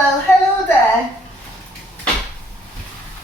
Well, hello there.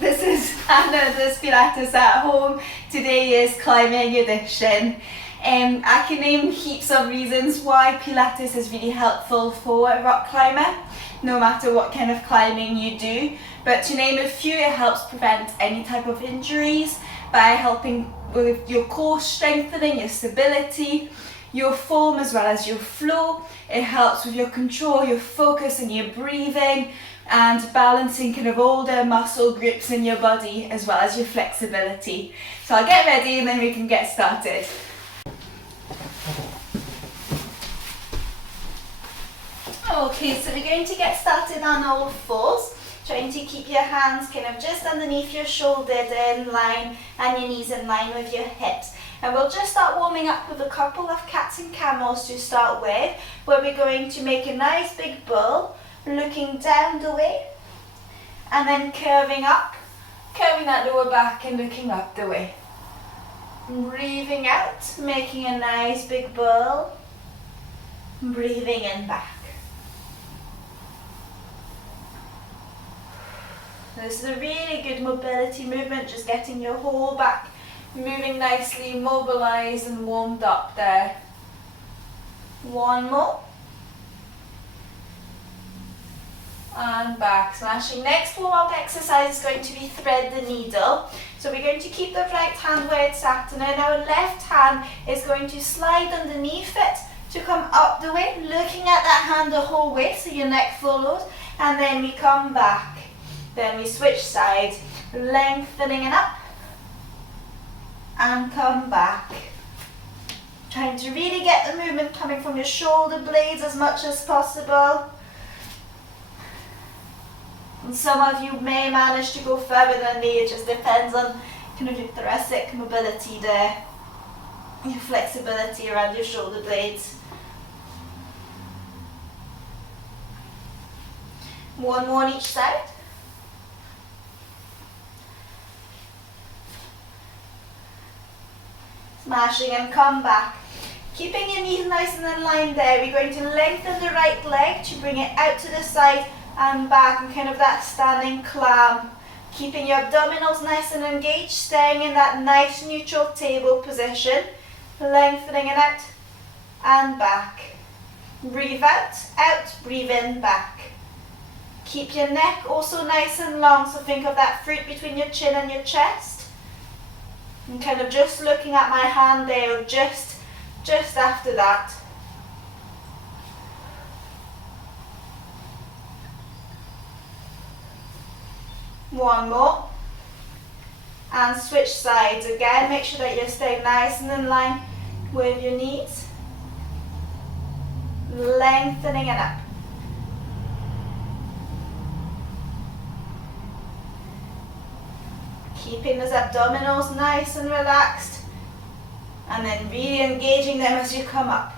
This is Anna, does Pilates at home. Today is climbing edition. I can name heaps of reasons why Pilates is really helpful for a rock climber, no matter what kind of climbing you do. But to name a few, it helps prevent any type of injuries by helping with your core strengthening, your stability, your form as well as your flow. It helps with your control, your focus and your breathing, and balancing kind of all the muscle groups in your body as well as your flexibility. So I'll get ready and then we can get started. Okay, so we're going to get started on all fours, trying to keep your hands kind of just underneath your shoulders in line and your knees in line with your hips. And we'll just start warming up with a couple of cats and camels to start with, where we're going to make a nice big bull, looking down the way, and then curving up, curving that lower back and looking up the way. Breathing out, making a nice big bull, breathing in back. This is a really good mobility movement, just getting your whole back moving nicely, mobilized and warmed up there. One more. And back, smashing. Next warm-up exercise is going to be thread the needle. So we're going to keep the right hand where it's at, and then our left hand is going to slide underneath it to come up the way, looking at that hand the whole way so your neck follows, and then we come back. Then we switch sides, lengthening it up and come back. Trying to really get the movement coming from your shoulder blades as much as possible. And some of you may manage to go further than me, it just depends on kind of your thoracic mobility there, your flexibility around your shoulder blades. One more on each side. Smashing and come back. Keeping your knees nice and in line there, we're going to lengthen the right leg to bring it out to the side and back, and kind of that standing clam. Keeping your abdominals nice and engaged, staying in that nice neutral table position. Lengthening it out and back. Breathe out, breathe in, back. Keep your neck also nice and long, so think of that fruit between your chin and your chest. And kind of just looking at my hand there, or just after that. One more. And switch sides again. Make sure that you're staying nice and in line with your knees. Lengthening it up. Keeping those abdominals nice and relaxed, and then really engaging them as you come up.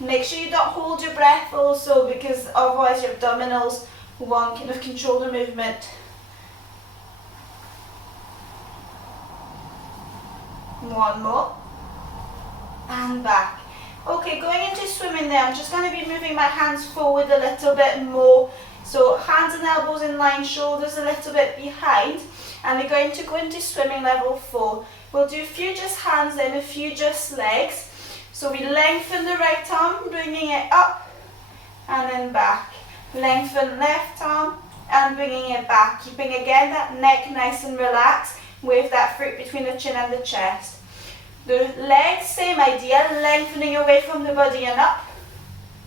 Make sure you don't hold your breath also, because otherwise your abdominals won't kind of control the movement. One more. And back. Okay, going into swimming there, I'm just going to be moving my hands forward a little bit more. So hands and elbows in line, shoulders a little bit behind, and we're going to go into swimming level 4. We'll do a few just hands and a few just legs. So we lengthen the right arm, bringing it up and then back. Lengthen left arm and bringing it back, keeping again that neck nice and relaxed with that fruit between the chin and the chest. The legs, same idea, lengthening away from the body and up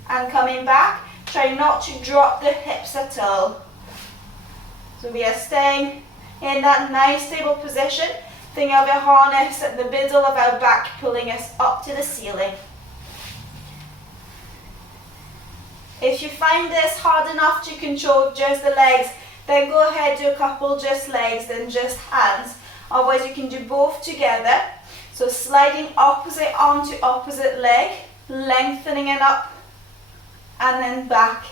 and coming back. Try not to drop the hips at all. So we are staying in that nice stable position. Think of a harness at the middle of our back, pulling us up to the ceiling. If you find this hard enough to control just the legs, then go ahead, do a couple just legs, then just hands. Otherwise you can do both together. So sliding opposite arm to opposite leg, lengthening it up, and then back.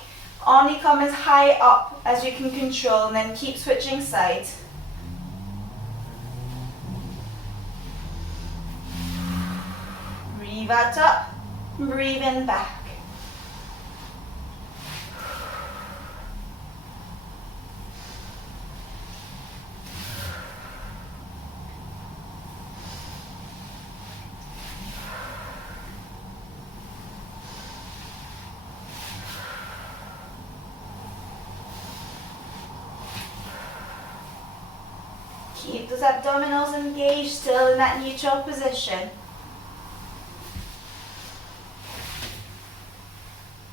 Only come as high up as you can control, and then keep switching sides. Breathe out up, breathe in back. Keep those abdominals engaged, still in that neutral position.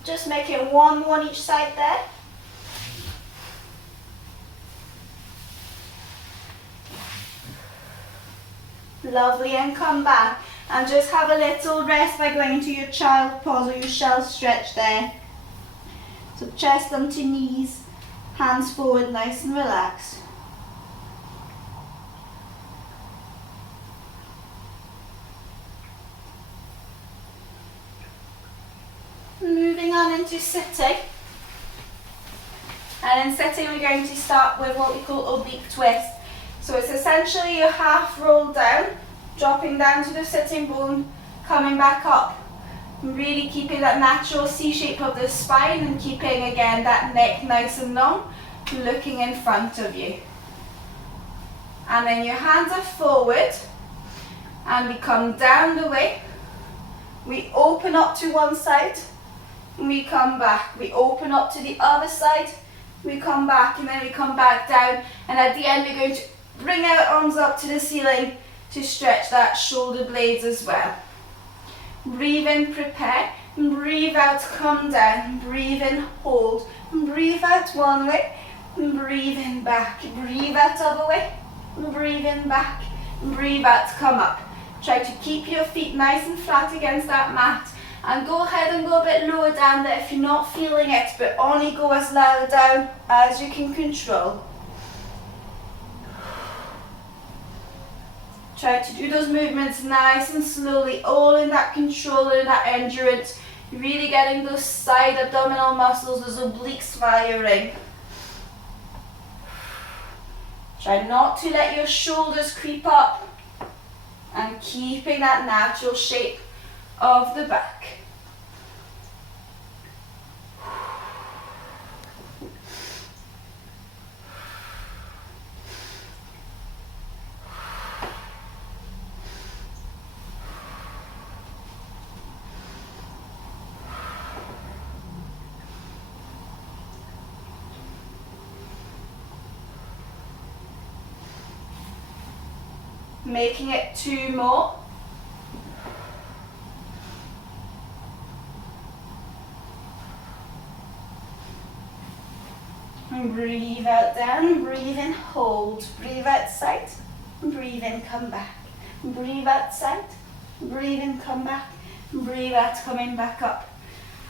Just make it one more on each side there. Lovely, and come back. And just have a little rest by going into your child pose or your shell stretch there. So chest onto knees, hands forward, nice and relaxed. Moving on into sitting. And in sitting we're going to start with what we call oblique twist. So it's essentially your half roll down, dropping down to the sitting bone, coming back up. And really keeping that natural C shape of the spine and keeping again that neck nice and long, looking in front of you. And then your hands are forward and we come down the way. We open up to one side and we come back. We open up to the other side, we come back, and then we come back down. And at the end we're going to bring our arms up to the ceiling to stretch that shoulder blades as well. Breathe in, prepare, and breathe out, come down, breathe in, hold, and breathe out one way, and breathe in back, breathe out other way, and breathe in back, and breathe out, come up. Try to keep your feet nice and flat against that mat, and go ahead and go a bit lower down there if you're not feeling it, but only go as low down as you can control. Try to do those movements nice and slowly, all in that control and that endurance. Really getting those side abdominal muscles, those obliques firing. Try not to let your shoulders creep up and keeping that natural shape of the back. Making it 2 more. And breathe out down, breathe in, hold, breathe out side, breathe in, come back, breathe out side, breathe in, come back, breathe out, coming back up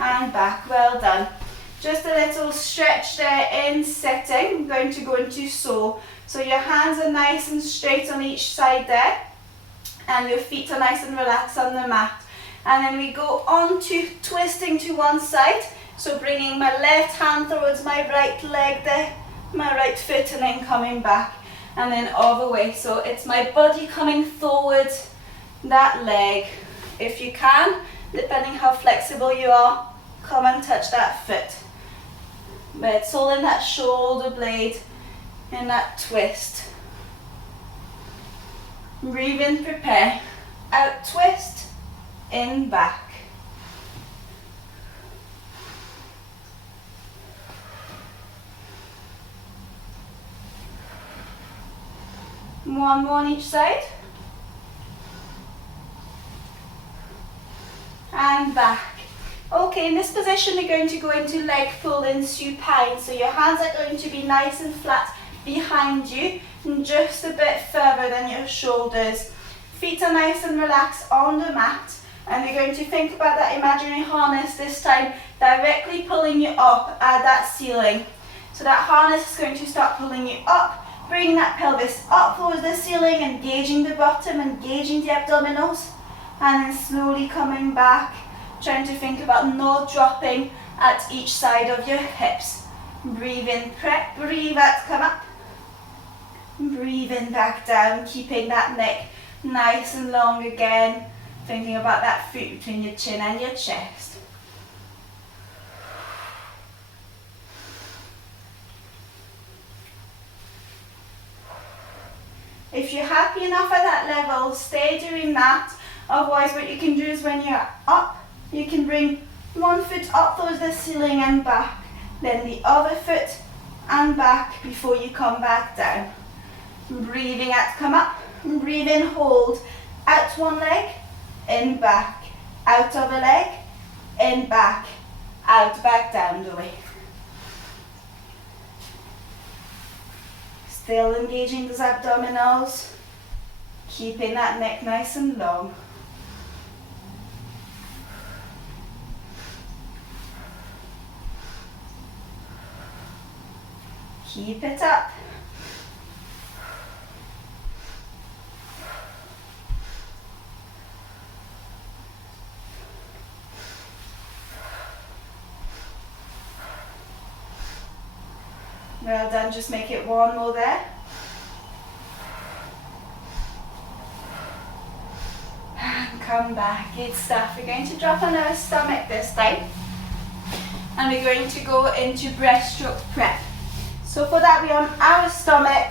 and back. Well done. Just a little stretch there in sitting. I'm going to go into saw. So your hands are nice and straight on each side there, and your feet are nice and relaxed on the mat. And then we go on to twisting to one side. So bringing my left hand towards my right leg there, my right foot, and then coming back. And then other way. So it's my body coming forward, that leg. If you can, depending how flexible you are, come and touch that foot. But it's all in that shoulder blade, in that twist. Breathe in, prepare. Out, twist, in, back. One more on each side. And back. Okay, in this position we're going to go into leg pull in supine. So your hands are going to be nice and flat behind you and just a bit further than your shoulders. Feet are nice and relaxed on the mat, and we're going to think about that imaginary harness this time, directly pulling you up at that ceiling. So that harness is going to start pulling you up, bringing that pelvis up towards the ceiling, engaging the bottom, engaging the abdominals, and then slowly coming back, trying to think about not dropping at each side of your hips. Breathe in, prep, breathe out, come up. Breathe in, back down, keeping that neck nice and long again, thinking about that foot between your chin and your chest. If you're happy enough at that level, stay doing that. Otherwise, what you can do is when you're up, you can bring one foot up towards the ceiling and back, then the other foot and back before you come back down. Breathing out, come up. Breathe in, hold. Out one leg, in, back. Out of a leg, in, back. Out, back, down the way. Still engaging those abdominals. Keeping that neck nice and long. Keep it up. Well done, just make it one more there. And come back, good stuff. We're going to drop on our stomach this time. And we're going to go into breaststroke prep. So for that we're on our stomach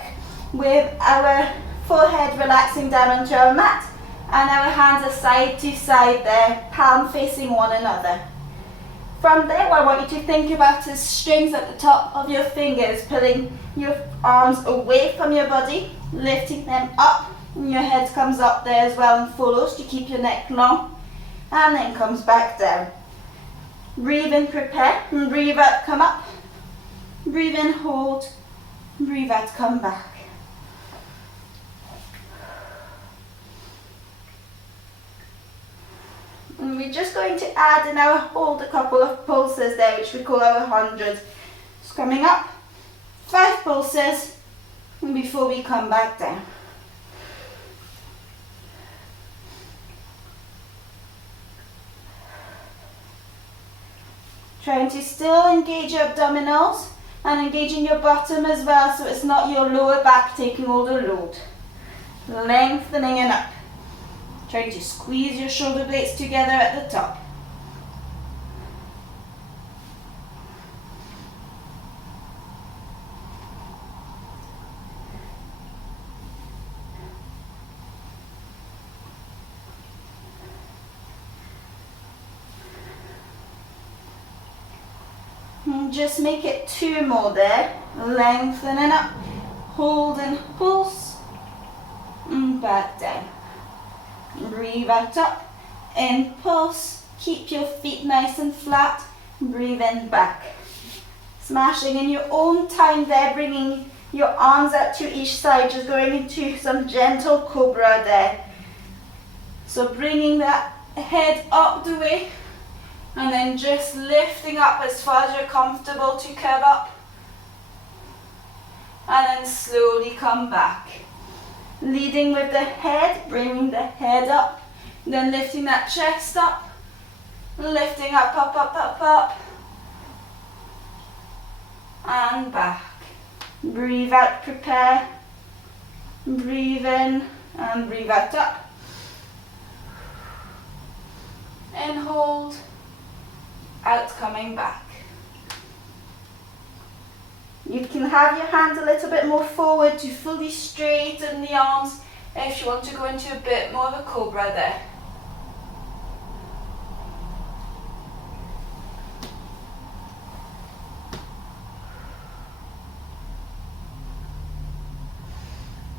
with our forehead relaxing down onto our mat. And our hands are side to side there, palm facing one another. From there, what I want you to think about is strings at the top of your fingers, pulling your arms away from your body, lifting them up, and your head comes up there as well and follows to keep your neck long, and then comes back down. Breathe in, prepare, and breathe out, come up. Breathe in, hold, breathe out, come back. And we're just going to add in our hold a couple of pulses there, which we call our 100s. Just coming up, 5 pulses, and before we come back down. Trying to still engage your abdominals and engaging your bottom as well, so it's not your lower back taking all the load. Lengthening and up. Trying to squeeze your shoulder blades together at the top. And just make it 2 more there. Lengthening up. Hold and pulse. And back down. Breathe out up, in, pulse, keep your feet nice and flat, breathe in, back. Smashing in your own time there, bringing your arms out to each side, just going into some gentle cobra there. So bringing that head up the way, and then just lifting up as far as you're comfortable to curve up, and then slowly come back. Leading with the head, bringing the head up, then lifting that chest up, lifting up, up, up, up, up, and back. Breathe out, prepare, breathe in, and breathe out, up. In, hold, out, coming back. You can have your hands a little bit more forward to fully straighten the arms if you want to go into a bit more of a cobra there.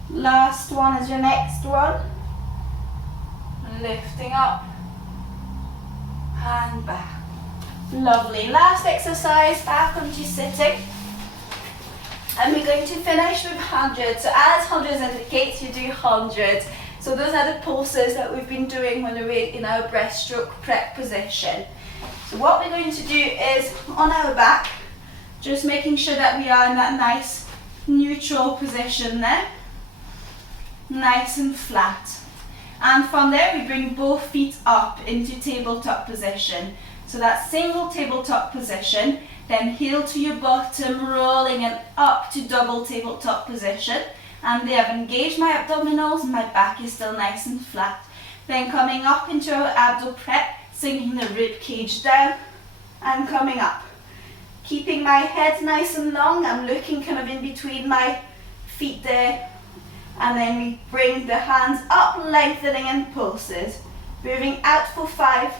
Last one is your next one. Lifting up and back. Lovely. Last exercise, back onto sitting. And we're going to finish with 100. So as 100s indicates, you do 100. So those are the pulses that we've been doing when we're in our breaststroke prep position. So what we're going to do is on our back, just making sure that we are in that nice neutral position there. Nice and flat. And from there we bring both feet up into tabletop position. So that single tabletop position, then heel to your bottom, rolling and up to double tabletop position. And there I've engaged my abdominals, my back is still nice and flat. Then coming up into our abdo prep, sinking the rib cage down and coming up. Keeping my head nice and long, I'm looking kind of in between my feet there. And then we bring the hands up, lengthening in pulses. Moving out for 5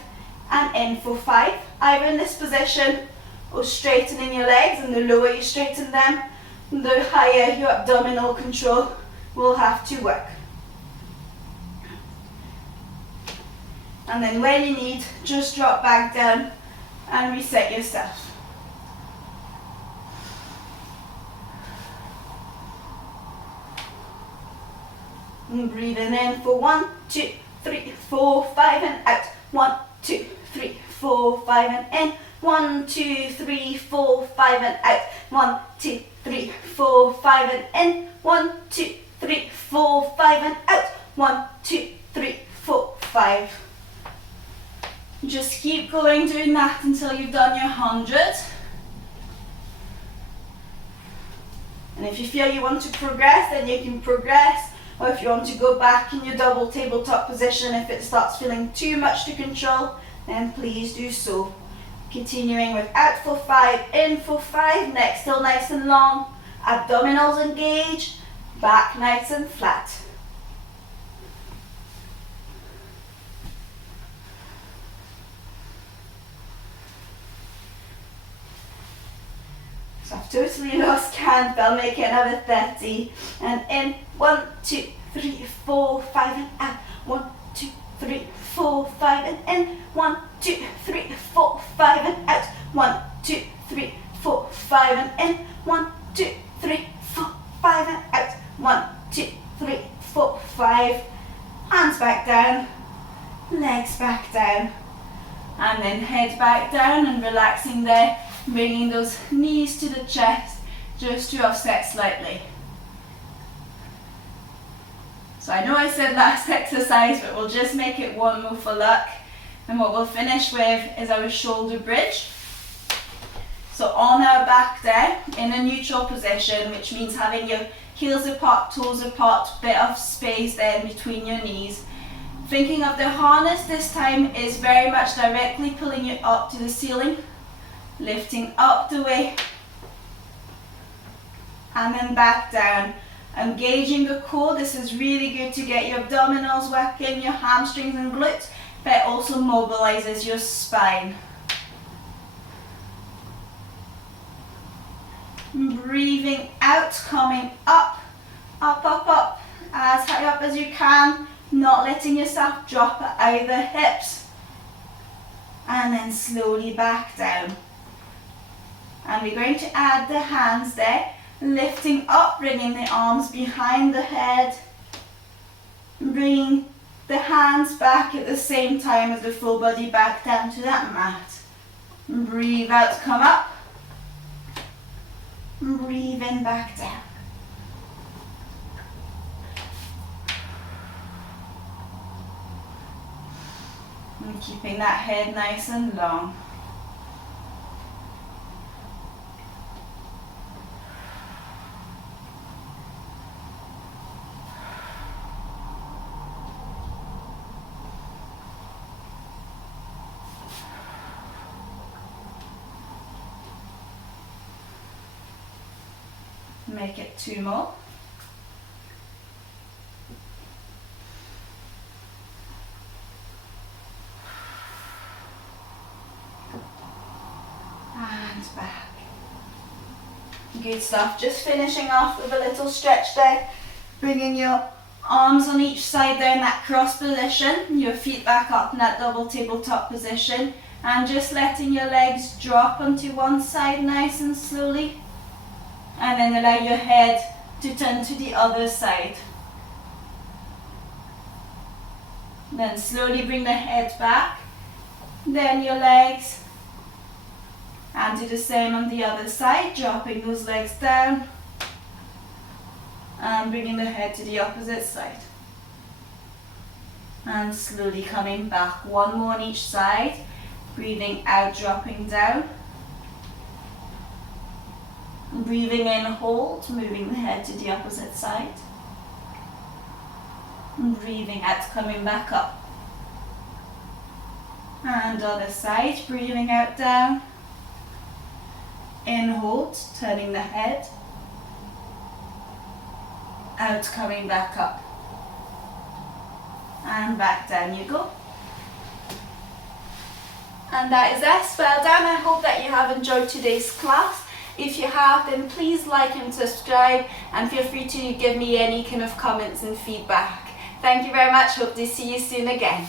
and in for 5. Either in this position or straightening your legs, and the lower you straighten them, the higher your abdominal control we'll have to work. And then when you need, just drop back down and reset yourself. And breathing in for 1, 2, 3, 4, 5 and out. 1, 2, 3, 4, 5 and in. 1, 2, 3, 4, 5 and out. 1, 2, 3, 4, 5 and in. 1, 2, 3, 4, 5 and out. 1, 2, 3, 4, 5. Just keep going doing that until you've done your 100. And if you feel you want to progress, then you can progress. Or if you want to go back in your double tabletop position, if it starts feeling too much to control, then please do so. Continuing with out for 5, in for 5, neck still nice and long, abdominals engaged, back nice and flat. So I've totally lost count, but I'll make it another 30. And in, 1, 2, 3, 4, 5 and out. 1, 2, 3, 4, 5 and in. 1, 2, 3, 4, 5 and out. 1, 2, 3, 4, 5 and in. 1, 2, 3, 4, 5 and out. 1, 2, 3, 4, 5. Hands back down, legs back down. And then head back down and relaxing there, bringing those knees to the chest just to offset slightly. So I know I said last exercise, but we'll just make it one more for luck. And what we'll finish with is our shoulder bridge. So on our back there, in a neutral position, which means having your heels apart, toes apart, bit of space there in between your knees. Thinking of the harness this time is very much directly pulling you up to the ceiling, lifting up the way, and then back down. Engaging the core. This is really good to get your abdominals working, your hamstrings and glutes, but it also mobilizes your spine. Breathing out, coming up, up, up, up, as high up as you can, not letting yourself drop at either hips. And then slowly back down. And we're going to add the hands there, lifting up, bringing the arms behind the head, bringing the hands back at the same time as the full body back down to that mat. Breathe out, come up. Breathe in, back down. And keeping that head nice and long. Make it 2 more. And back. Good stuff. Just finishing off with a little stretch there. Bringing your arms on each side there in that cross position. Your feet back up in that double tabletop position. And just letting your legs drop onto one side nice and slowly. And then allow your head to turn to the other side. Then slowly bring the head back, then your legs, and do the same on the other side, dropping those legs down, and bringing the head to the opposite side. And slowly coming back, one more on each side, breathing out, dropping down. Breathing in, hold, moving the head to the opposite side. And breathing out, coming back up. And other side, breathing out, down. In, hold, turning the head. Out, coming back up. And back down you go. And that is us. Well done. I hope that you have enjoyed today's class. If you have, then please like and subscribe, and feel free to give me any kind of comments and feedback. Thank you very much. Hope to see you soon again.